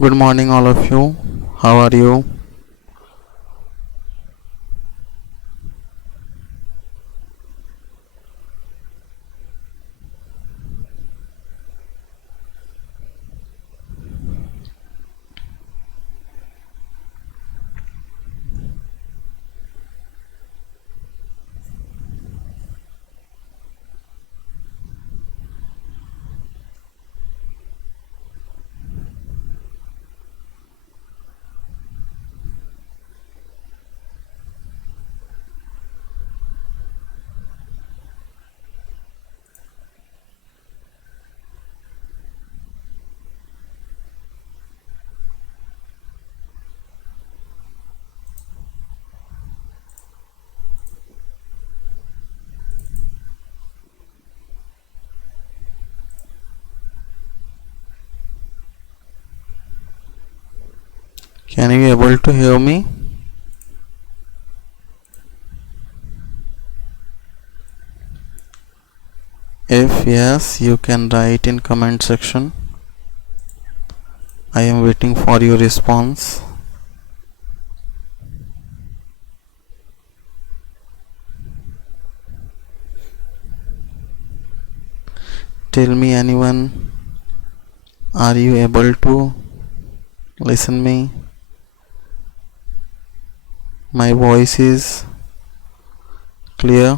Good morning, all of you. How are you? Can you able to hear me? If yes, you can write in comment section. I am waiting for your response. Tell me anyone, are you able to listen me? My voice is clear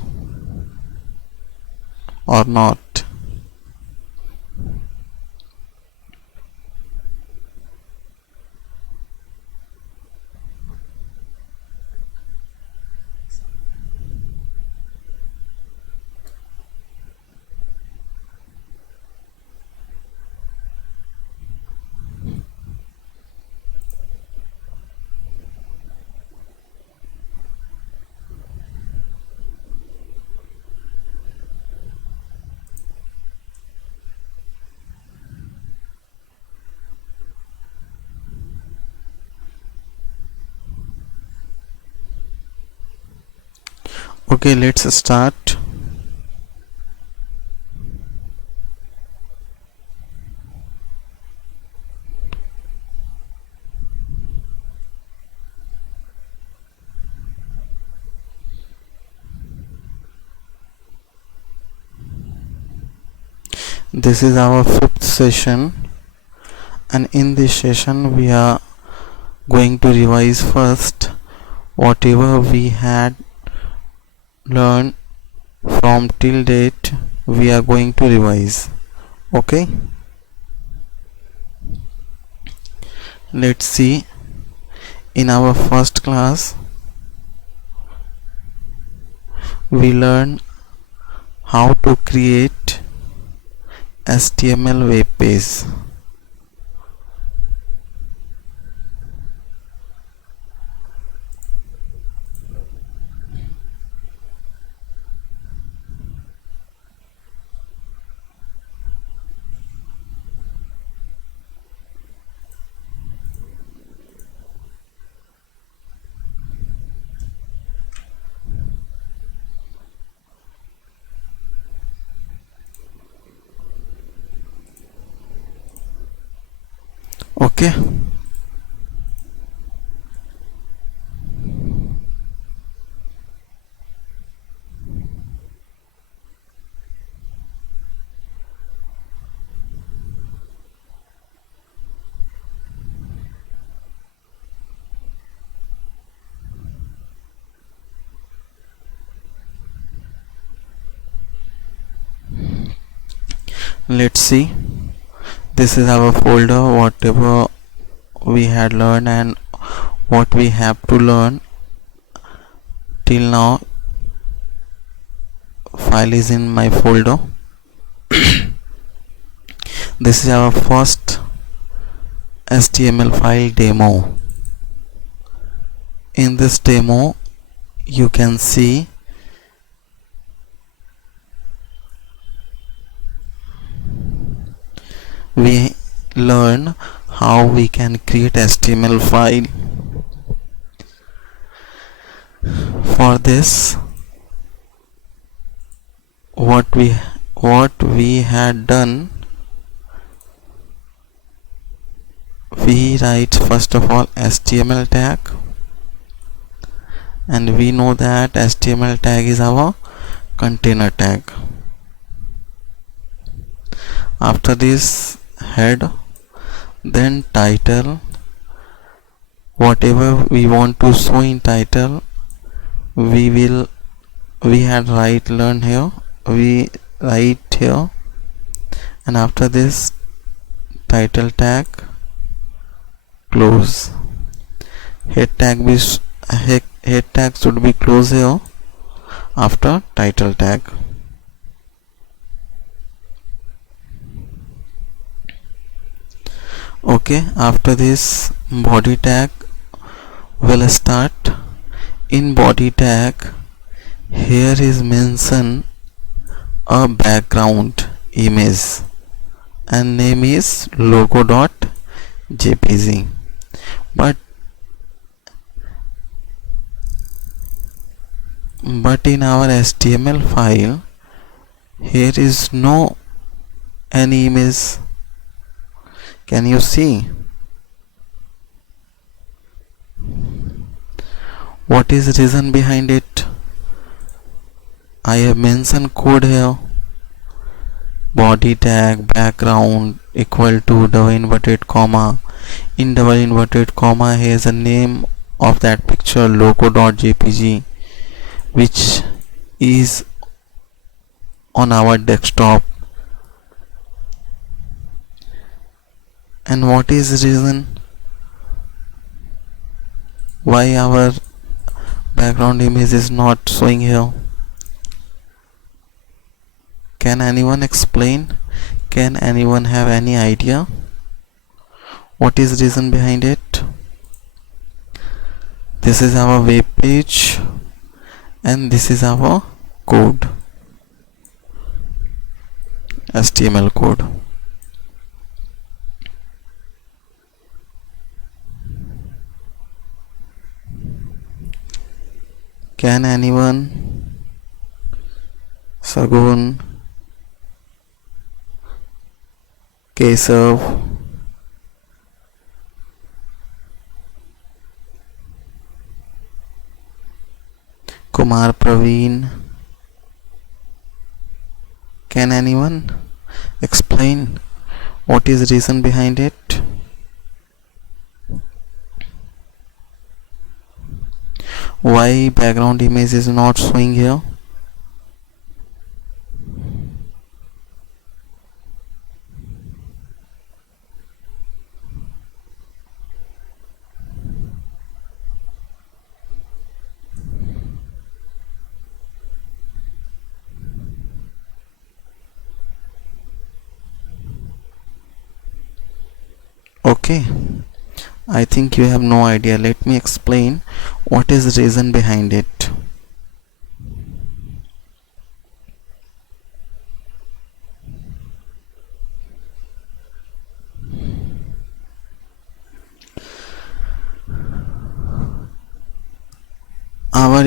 or not? Okay, let's start. This is our fifth session, and in this session we are going to revise first whatever we had learned from till date. We are going to revise. Okay, let's see. In our first class we learned how to create HTML web page. Okay, let's see. This is our folder, whatever we had learned and what we have to learn till now. File is in my folder. This is our first HTML file demo. In this demo you can see we learn how we can create HTML file. For this, what we had done, we write first of all HTML tag, and we know that HTML tag is our container tag. After this, head, then title. Whatever we want to show in title, we had learn here, we write here, and after this title tag, close. Head tag should be close here after title tag. Okay, after this body tag will start. In body tag, here is mentioned a background image and name is logo.jpg, but in our HTML file here is no any image. Can you see? What is the reason behind it? I have mentioned code here. Body tag background equal to double inverted comma. In double inverted comma, here is the name of that picture, logo.jpg, which is on our desktop. And what is the reason why our background image is not showing here? Can anyone explain? Can anyone have any idea? What is the reason behind it? This is our web page and this is our code, HTML code. Can anyone? Sagun, Kesav, Kumar Praveen. Can anyone explain what is the reason behind it? Why background image is not showing here? Okay, I think you have no idea. Let me explain what is the reason behind it. Our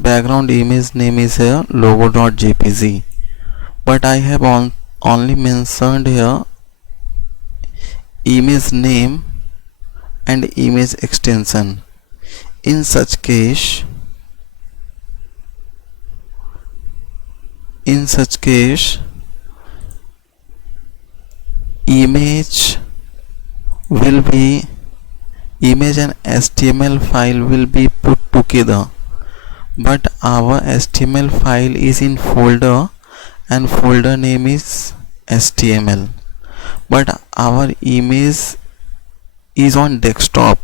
background image name is here logo.jpg, but I have only mentioned here image name and image extension. In such case image and HTML file will be put together, but our HTML file is in folder and folder name is HTML, but our image is on desktop.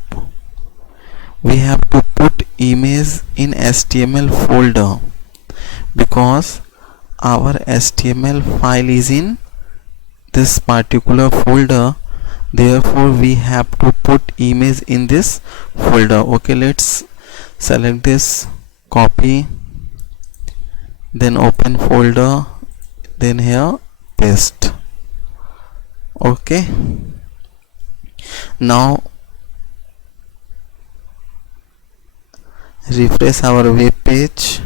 We have to put image in HTML folder because our HTML file is in this particular folder, therefore we have to put image in this folder. Okay, let's select this, copy, then open folder, then here paste. Okay, now refresh our web page.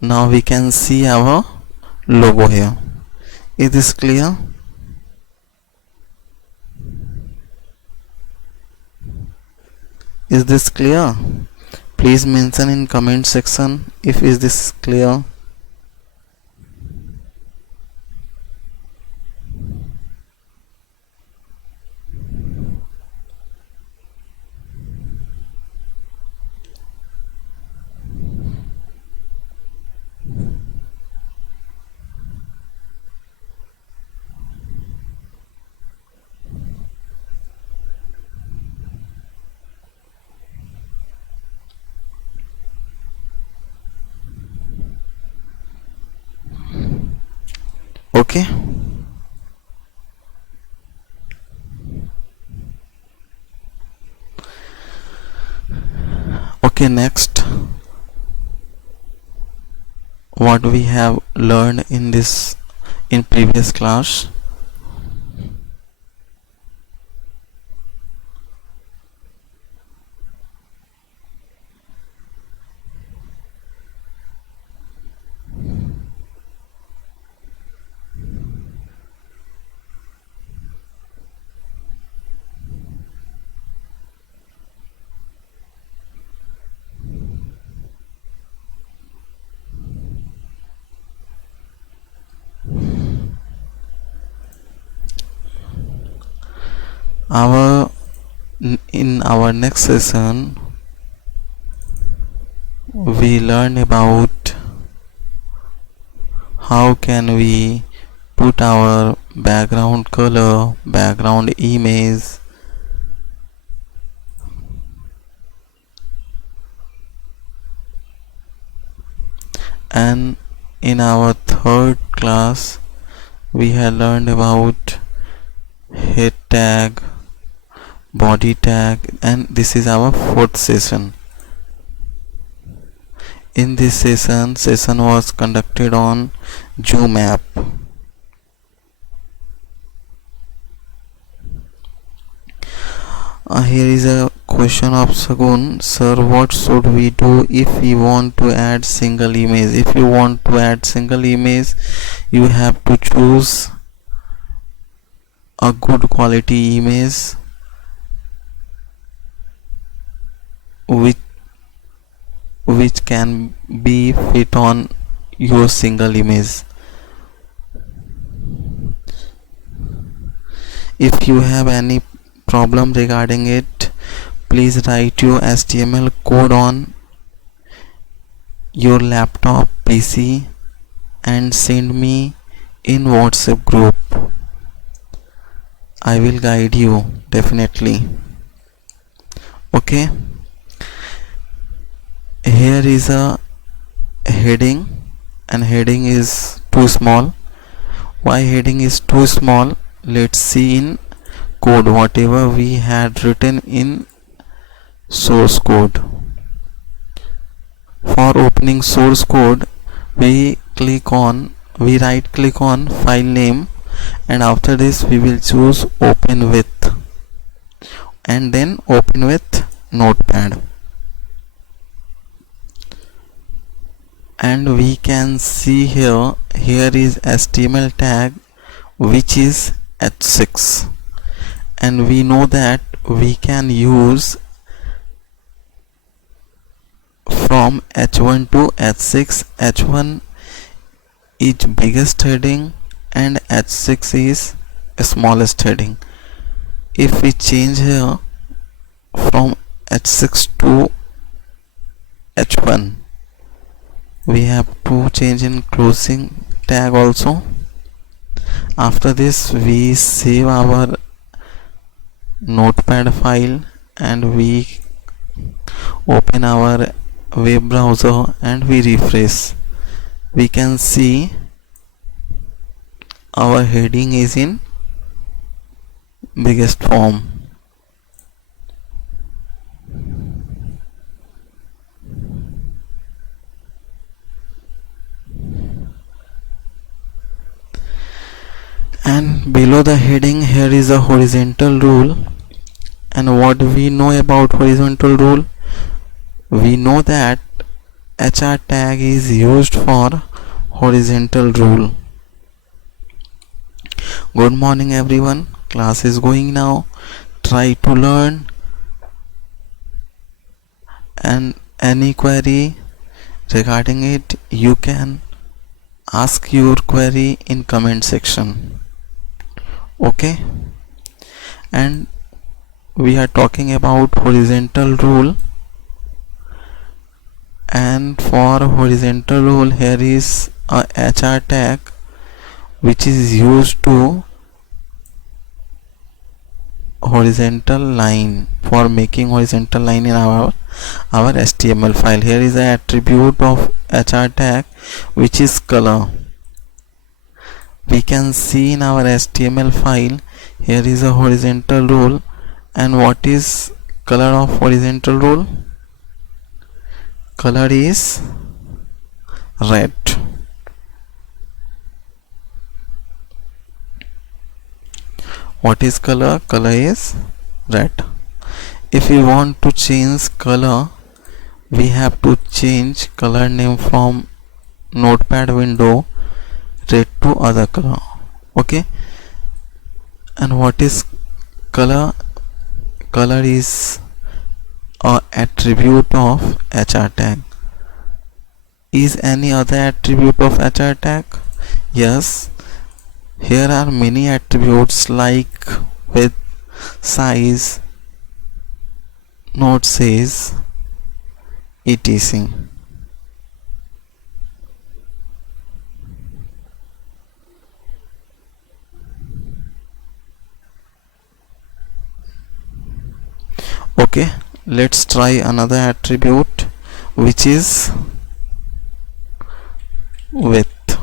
Now we can see our logo here. Is this clear? Is this clear? Please mention in comment section if is this clear. Okay. Okay, next, what we have learned in previous class. Our in our next session we learn about how can we put our background color, background image, and in our third class we have learned about head tag, body tag, and this is our fourth session. In this session was conducted on Zoom app. Here is a question of Sagun. Sir, what should we do if we want to add single image? If you want to add single image, you have to choose a good quality image which can be fit on your single image. If you have any problem regarding it, please write your HTML code on your laptop PC and send me in WhatsApp group. I will guide you definitely. Okay, here is a heading, and heading is too small. Why heading is too small? Let's see in code whatever we had written in source code. For opening source code, we right click on file name, and after this we will choose open with, and then open with notepad, and we can see here is HTML tag which is h6, and we know that we can use from h1 to h6. h1 is biggest heading and h6 is smallest heading. If we change here from h6 to h1, we have to change in closing tag also. After this we save our notepad file and we open our web browser and we refresh. We can see our heading is in biggest form. And below the heading here is a horizontal rule. And what we know about horizontal rule? We know that HR tag is used for horizontal rule. Good morning everyone. Class is going now. Try to learn, and any query regarding it you can ask your query in comment section. Okay, and we are talking about horizontal rule, and for horizontal rule here is a HR tag which is used to horizontal line, for making horizontal line in our HTML file. Here is an attribute of HR tag which is color. We can see in our HTML file here is a horizontal rule, and what is color of horizontal rule? Color is red. What is color? Color is red. If we want to change color, we have to change color name from notepad window red to other color. Okay, and what is color? Color is a attribute of HR tag. Is any other attribute of HR tag? Yes, here are many attributes like width, size, note size, etc. Okay, let's try another attribute which is width,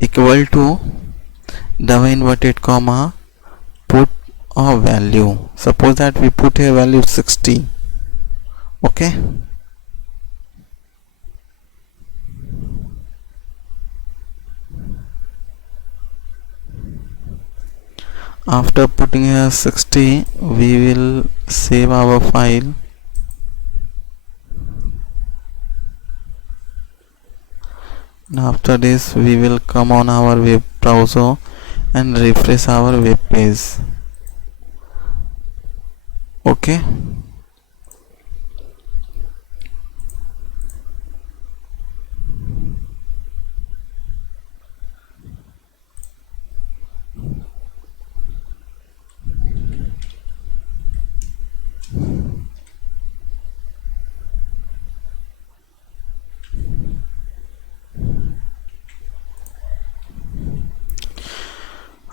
equal to double inverted comma, put a value. Suppose that we put a value 60. Okay, after putting here 60 we will save our file. After this we will come on our web browser and refresh our web page. Okay,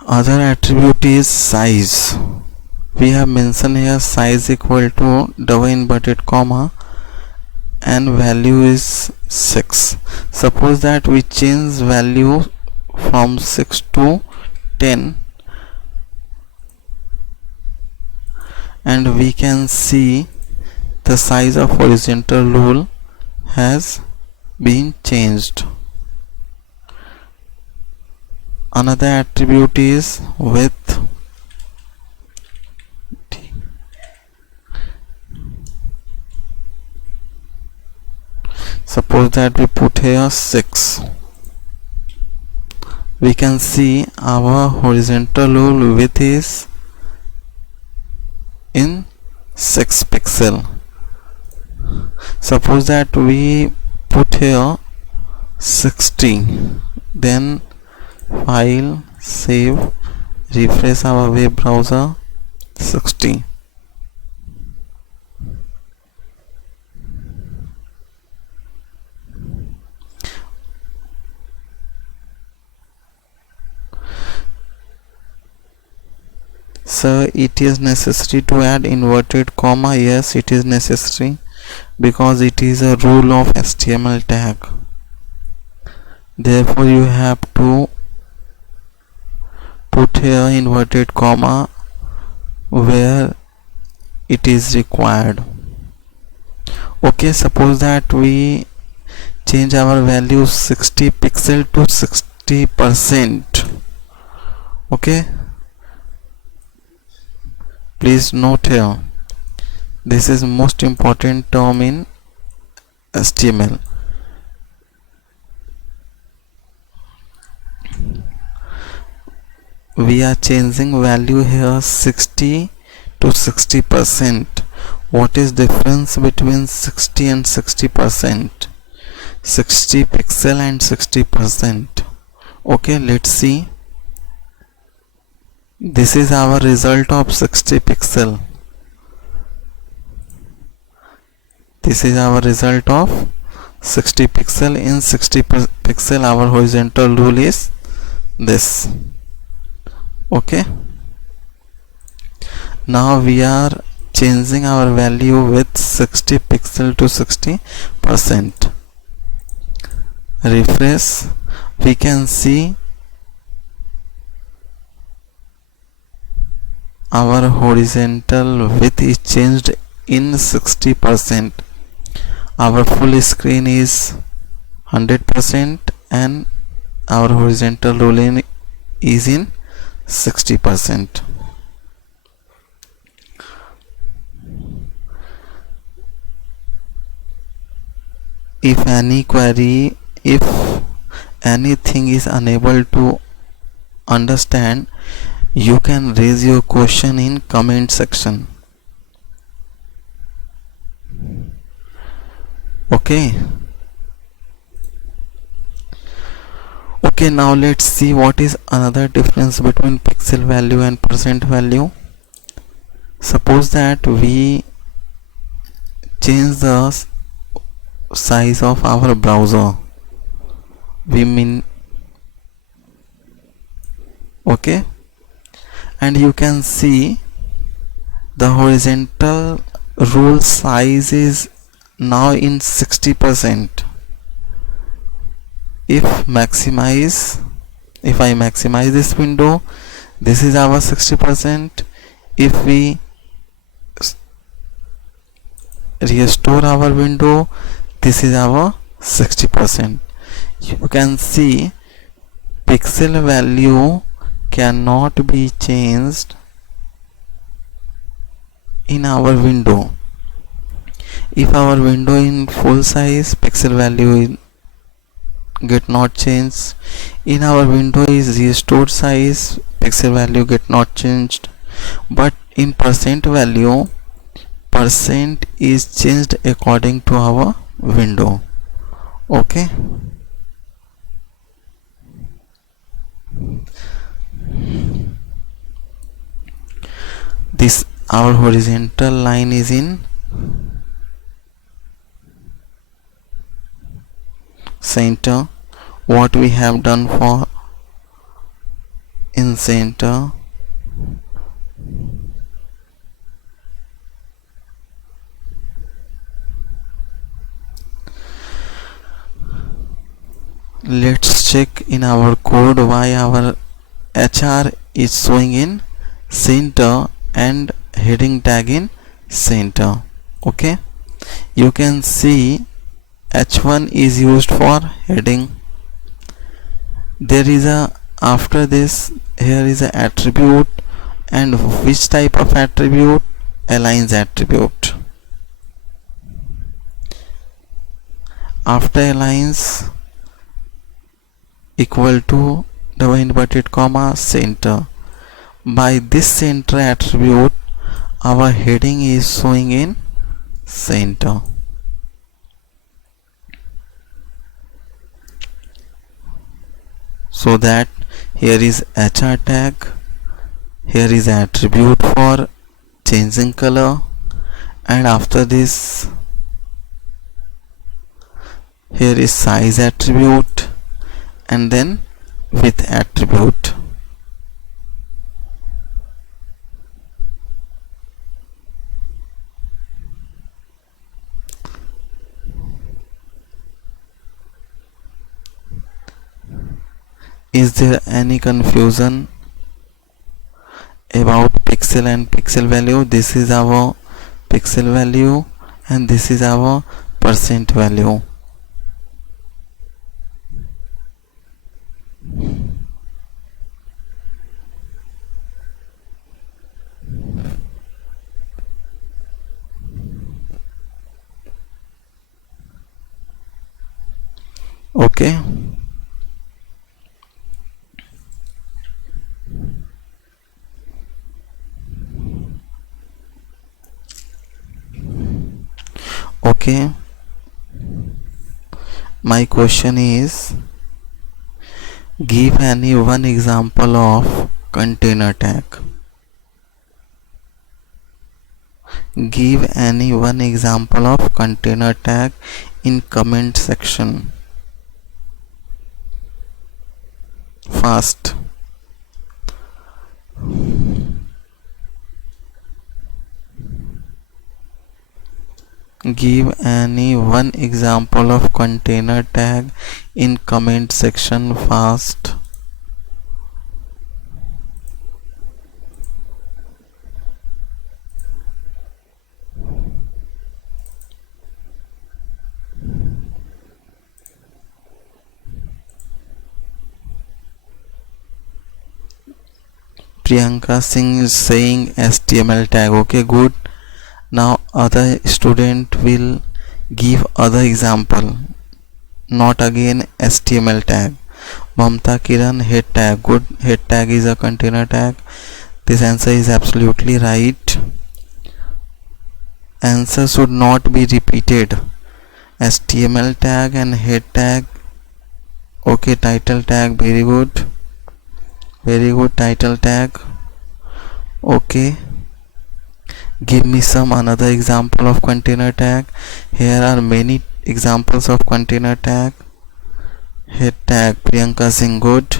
other attribute is size. We have mentioned here size equal to double inverted comma and value is 6. Suppose that we change value from 6 to 10, and we can see the size of horizontal rule has been changed. Another attribute is width. Suppose that we put here 6. We can see our horizontal rule width is in 6 pixel. Suppose that we put here 60, then file, save, refresh our web browser. 60. So it is necessary to add inverted comma. Yes, it is necessary because it is a rule of HTML tag. Therefore you have to put here inverted comma where it is required. Okay, suppose that we change our value 60 pixel to 60%. Okay, please note here, this is most important term in HTML. we are changing value here 60 to 60%. What is difference between 60 and 60%? 60 pixel and 60%. Okay, let's see. This is our result of 60 pixel. This is our result of 60 pixel. In 60 pixel our horizontal rule is this. Okay, now we are changing our value with 60 pixel to 60%. Refresh. We can see our horizontal width is changed in 60%. Our full screen is 100% and our horizontal ruling is in 60%. If any query, if anything is unable to understand, you can raise your question in comment section. Okay, now let's see what is another difference between pixel value and percent value. Suppose that we change the size of our browser. Okay, and you can see the horizontal rule size is now in 60%. If I maximize this window, this is our 60%. If we restore our window, this is our 60%. You can see pixel value cannot be changed in our window. If our window in full size, pixel value get not changed. In our window is restored size, pixel value get not changed. But in percent value, percent is changed according to our window. Okay, this our horizontal line is in center. What we have done for in center, let's check in our code why our HR is showing in center and heading tag in center. Okay, you can see H1 is used for heading. There is a after this here is a attribute, and which type of attribute? Aligns attribute. After aligns equal to double inverted comma center. By this center attribute our heading is showing in center. So that here is HR tag, here is attribute for changing color, and after this here is size attribute, and then width attribute. Is there any confusion about pixel and pixel value? This is our pixel value and this is our percent value. Okay. Okay, my question is, give any one example of container tag. Give any one example of container tag in comment section. Fast. Give any one example of container tag in comment section. Fast. Priyanka Singh is saying HTML tag. Okay, good. Now other student will give other example, not again HTML tag. Mamta Kiran, head tag. Good, head tag is a container tag. This answer is absolutely right. Answer should not be repeated. HTML tag and head tag. Okay, title tag. Very good. Very good, title tag. Okay, give me some another example of container tag. Here are many examples of container tag. Head tag, Priyanka Singh, good.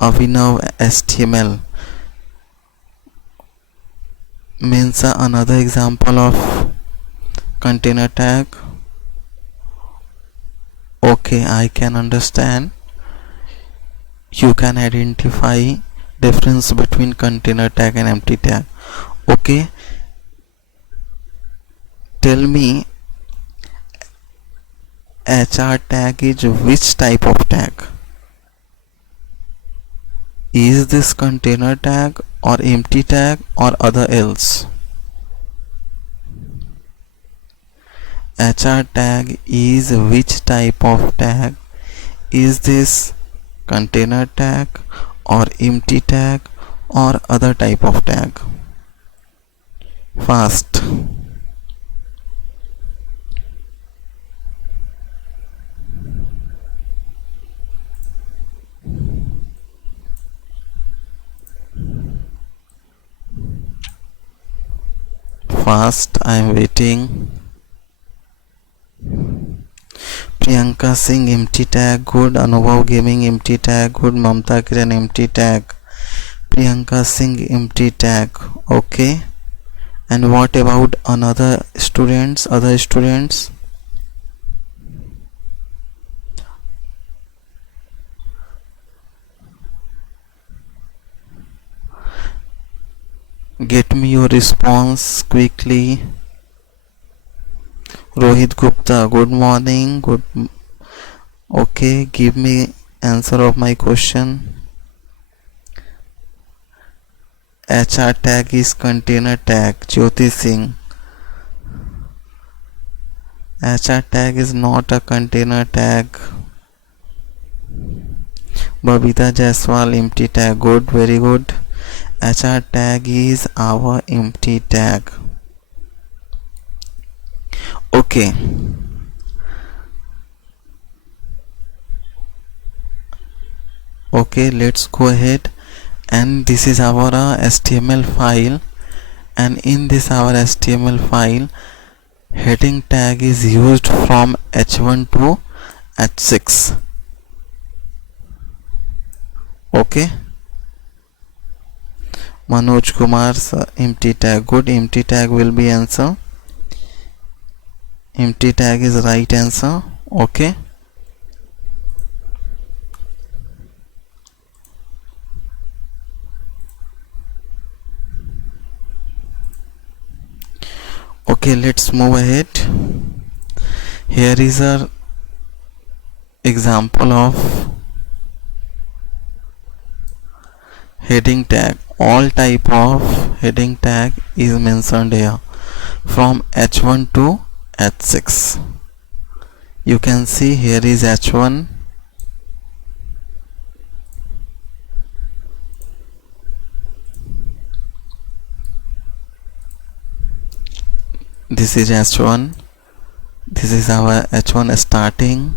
Avinav, HTML. Means another example of container tag. Okay, I can understand. You can identify difference between container tag and empty tag. Okay, tell me, HR tag is which type of tag? Is this container tag or empty tag or other else? HR tag is which type of tag? Is this container tag or empty tag or other type of tag? Fast. Fast, I am waiting. Priyanka Singh, empty tag, good. Anubhav Gaming, empty tag, good. Mamta Kiran, empty tag. Priyanka Singh, empty tag. Okay, and what about another students, other students? Get me your response quickly. Rohit Gupta, good morning. Good. Okay, give me answer of my question. HR tag is container tag. Jyoti Singh. HR tag is not a container tag. Babita Jaiswal, empty tag. Good, very good. HR tag is our empty tag. Okay, okay, let's go ahead, and this is our HTML file, and in this our HTML file, heading tag is used from H1 to H6. Okay, Manoj Kumar's empty tag. Good, empty tag will be answer. Empty tag is right answer. Okay, okay, let's move ahead. Here is a example of heading tag. All type of heading tag is mentioned here from H1 to H6. You can see here is H1, this is h1, this is our h1 starting,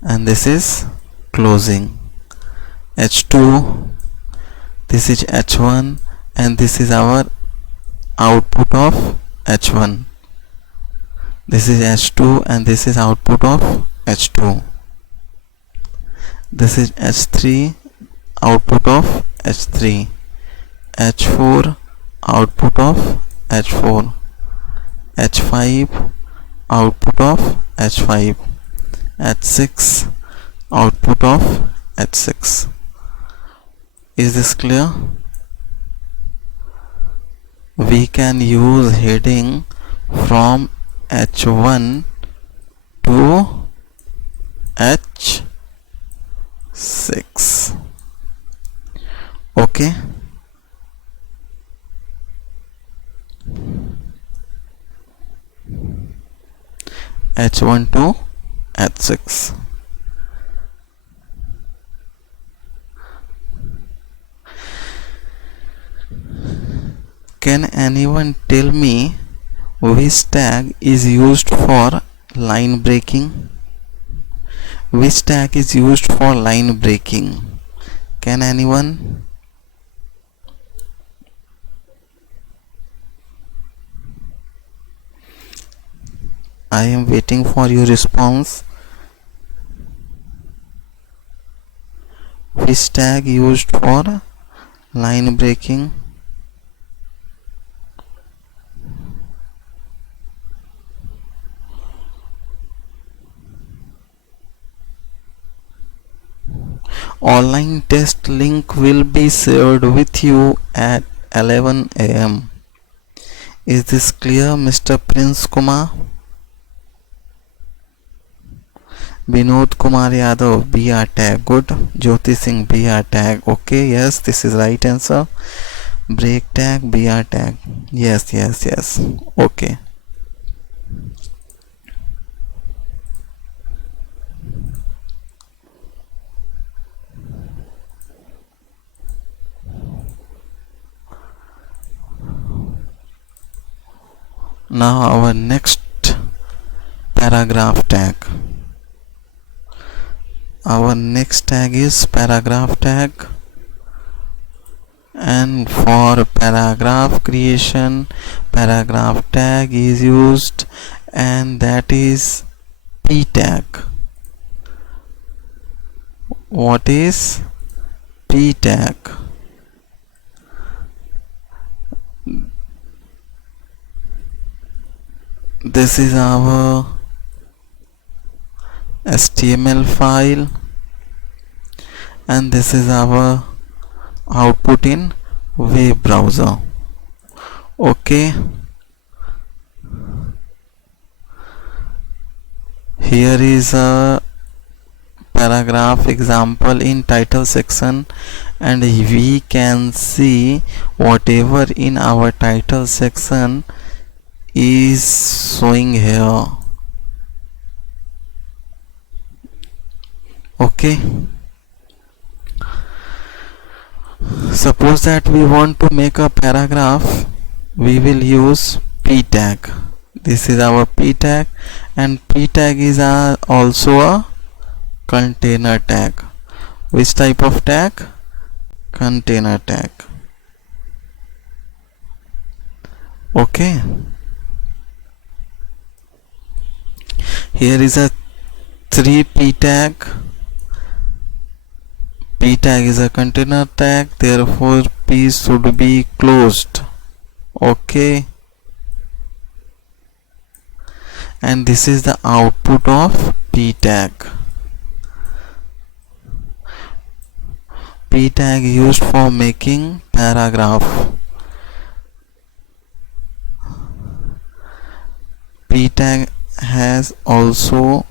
and this is closing. h2, this is h1, and this is our output of h1. This is h2 and this is output of h2. This is h3, output of h3. h4, output of h4. h5, output of h5. h6, output of h6. Is this clear? We can use heading from h1 to h6. Okay. h1 to h6. Can anyone tell me which tag is used for line breaking? Which tag is used for line breaking? Can anyone? I am waiting for your response. Which tag used for line breaking? Online test link will be shared with you at 11 a.m. Is this clear, Mr. Prince Kumar? Vinod Kumar Yadav, BR tag. Good. Jyoti Singh, BR tag. Okay, yes, this is right answer. Break tag, BR tag. Yes. Okay. Now our next paragraph tag. Our next tag is paragraph tag, and for paragraph creation paragraph tag is used, and that is p tag. What is p tag? This is our HTML file, and this is our output in web browser. Okay, here is a paragraph example in title section, and we can see whatever in our title section is showing here. Okay, suppose that we want to make a paragraph, we will use p tag. This is our p tag, and p tag is also a container tag. Which type of tag? Container tag. Okay, here is a 3p tag. P tag is a container tag, therefore p should be closed. Okay, and this is the output of p tag. P tag used for making paragraph. P tag has also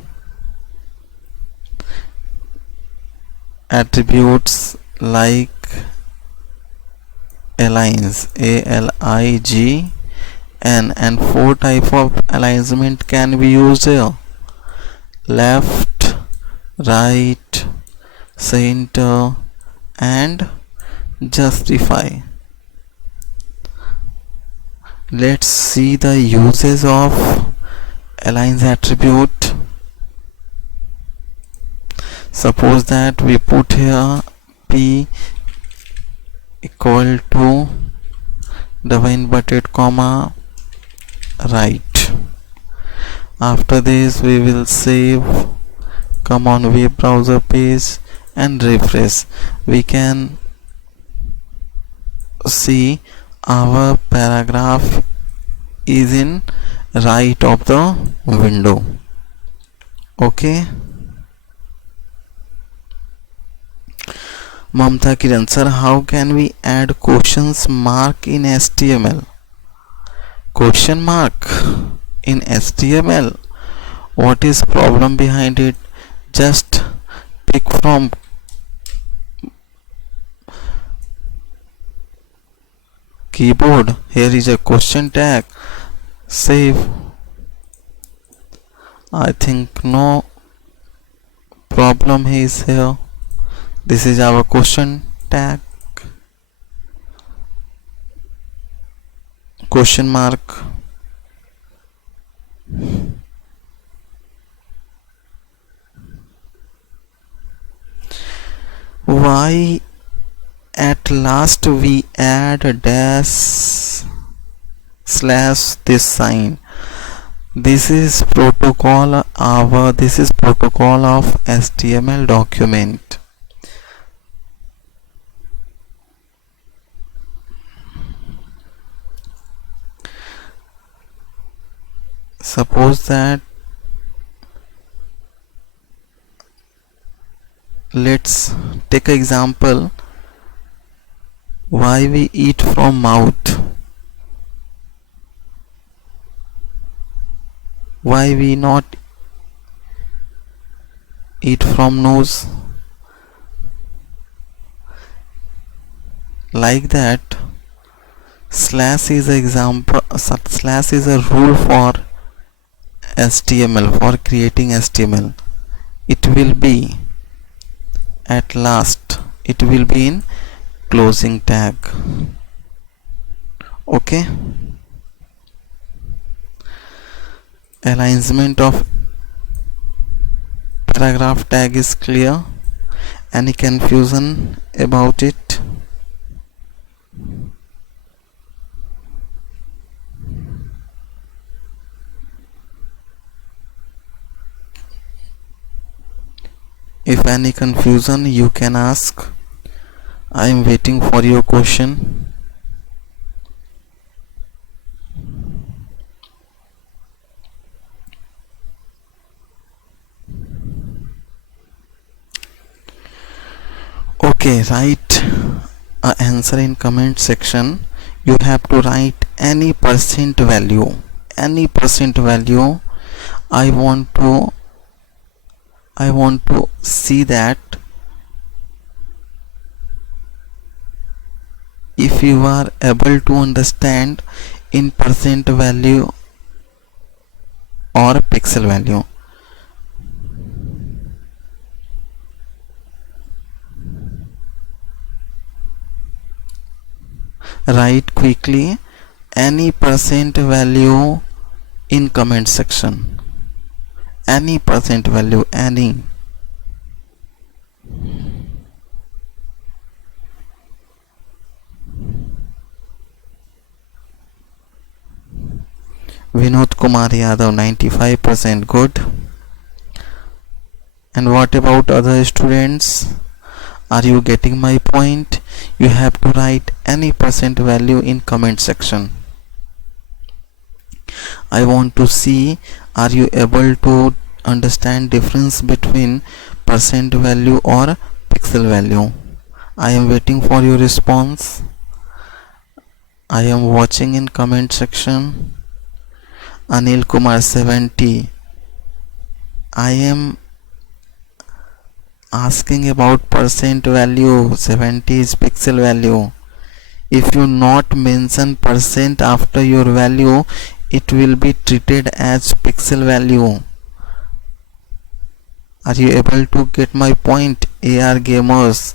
attributes like aligns, ALIGN, and 4 type of alignment can be used here: left, right, center, and justify. Let's see the uses of aligns attribute. Suppose that we put here p equal to double inverted comma right. After this we will save, come on web browser page and refresh. We can see our paragraph is in right of the window. Okay. Mamta Kiran sir, how can we add questions mark in HTML? Question mark in HTML? What is problem behind it? Just pick from keyboard. Here is a question tag. Save. I think no problem is here. This is our question tag. Question mark. Why at last we add a dash slash this sign? This is protocol of HTML document. Suppose that let's take an example. Why we eat from mouth? Why we not eat from nose? Like that. Slash is an example. Slash is a rule for HTML, for creating HTML. It will be at last, it will be in closing tag. Okay. Alignment of paragraph tag is clear. Any confusion about it? If any confusion, you can ask. I am waiting for your question. Okay, write a answer in comment section. You have to write any percent value. Any percent value. I want to see that if you are able to understand in percent value or pixel value. Write quickly any percent value in comment section. Any percent value, any. Vinod Kumar Yadav, 95%, good. And what about other students? Are you getting my point? You have to write any percent value in comment section. I want to see, are you able to understand difference between percent value or pixel value? I am waiting for your response. I am watching in comment section. Anil Kumar 70. I am asking about percent value. 70 is pixel value. If you not mention percent after your value, it will be treated as pixel value. Are you able to get my point? AR Gamers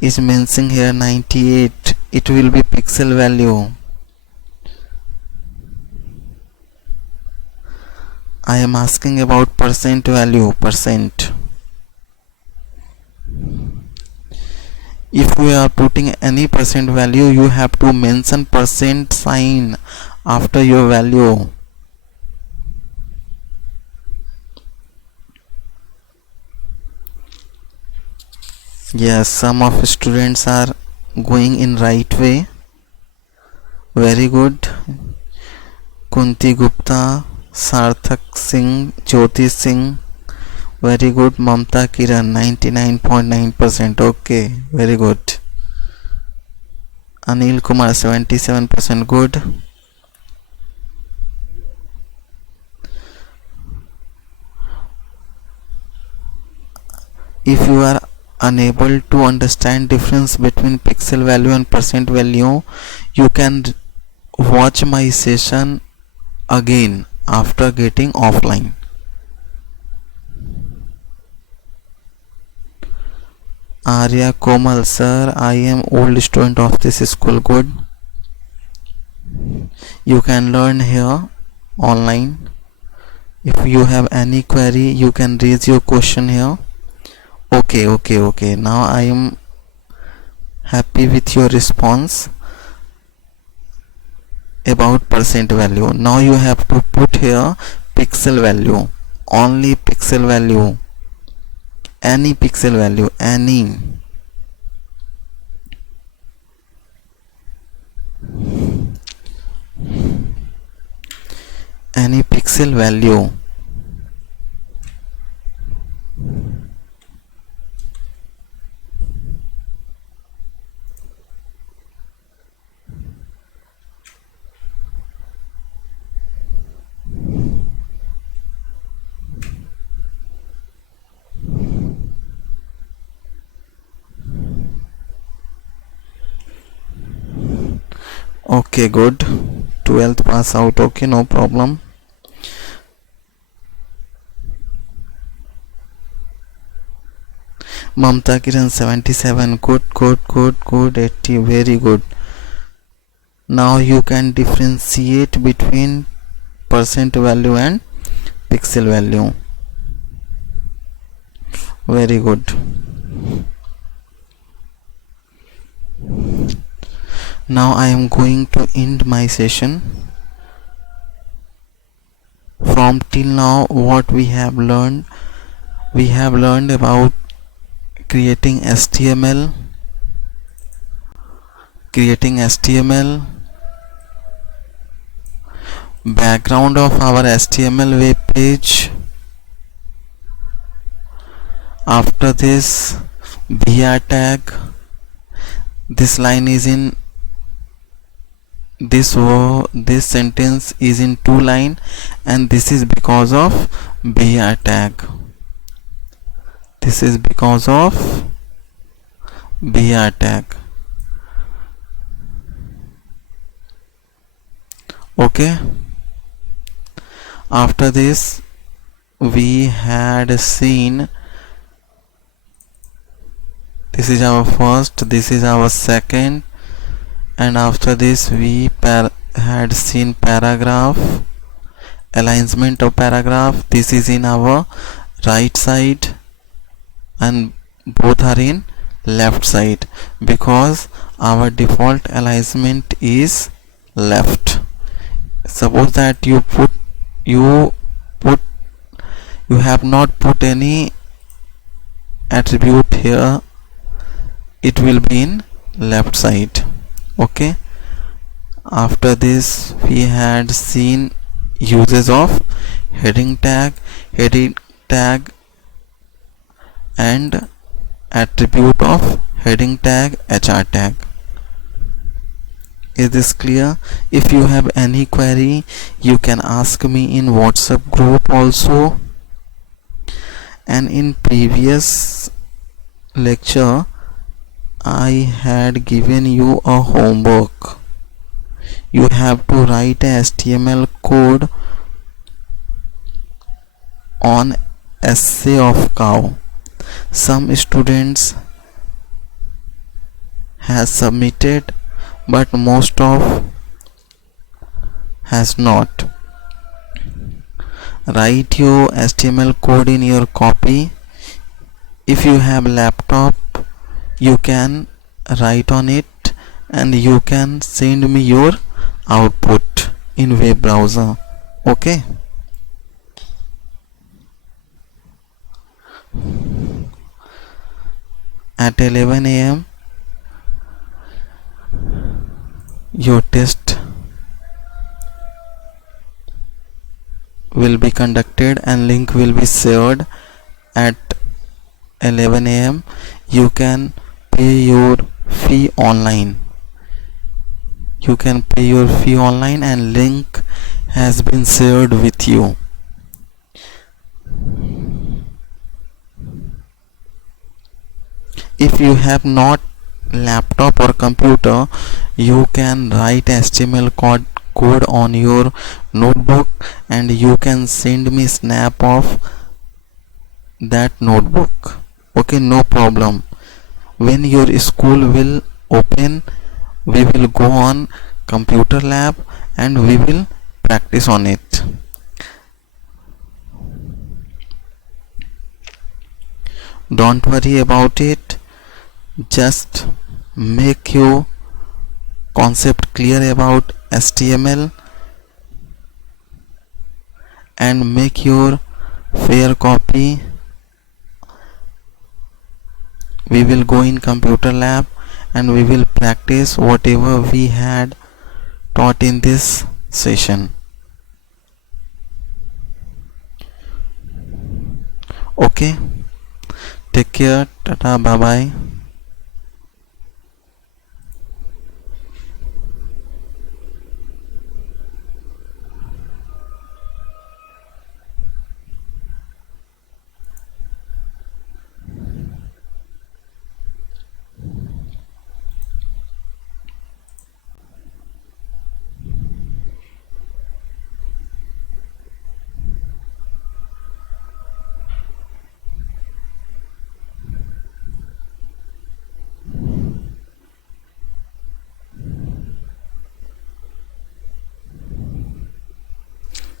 is mentioning here 98. It will be pixel value. I am asking about percent value, percent. If we are putting any percent value, you have to mention percent sign after your value. Yes, some of students are going in right way. Very good. Kunti Gupta, Sarthak Singh, Jyoti Singh. Very good. Mamta Kiran, 99.9%. Okay, very good. Anil Kumar, 77%. Good. If you are unable to understand difference between pixel value and percent value, you can watch my session again after getting offline. Arya Komal, sir, I am old student of this school. Good. You can learn here online. If you have any query, you can raise your question here. Okay. Now I am happy with your response about percent value. Now you have to put here pixel value. Only pixel value. Any pixel value. Any pixel value. Okay, good. 12th pass out. Okay, no problem. Mamta Kiran, 77. Good. 80. Very good. Now you can differentiate between percent value and pixel value. Very good. Now I am going to end my session. From till now, what we have learned about creating HTML, background of our HTML web page. After this, BR tag. This line is in this sentence is in 2 line, and this is because of BR tag. This is because of BR tag. Okay. After this, we had seen this is our first, this is our second, and after this we had seen paragraph, alignment of paragraph. This is in our right side and both are in left side because our default alignment is left. Suppose that you have not put any attribute here, it will be in left side. Okay. After this, we had seen uses of heading tag and attribute of heading tag, HR tag. Is this clear? If you have any query, you can ask me in WhatsApp group also. And in previous lecture, I had given you a homework. You have to write a HTML code on essay of cow. Some students has submitted, but most of has not. write your HTML code in your copy. If you have laptop, you can write on it and you can send me your output in web browser. Okay. At 11 a.m. your test will be conducted and link will be shared at 11 a.m. You can pay your fee online. You can pay your fee online and link has been shared with you. If you have not laptop or computer, you can write HTML code on your notebook and you can send me snap of that notebook. Okay, no problem. When your school will open, we will go on computer lab and we will practice on it. Don't worry about it. Just make your concept clear about HTML and make your fair copy. We will go in computer lab and we will practice whatever we had taught in this session. Okay, take care, tata, bye bye.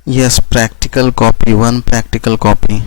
Yes, practical copy, one practical copy.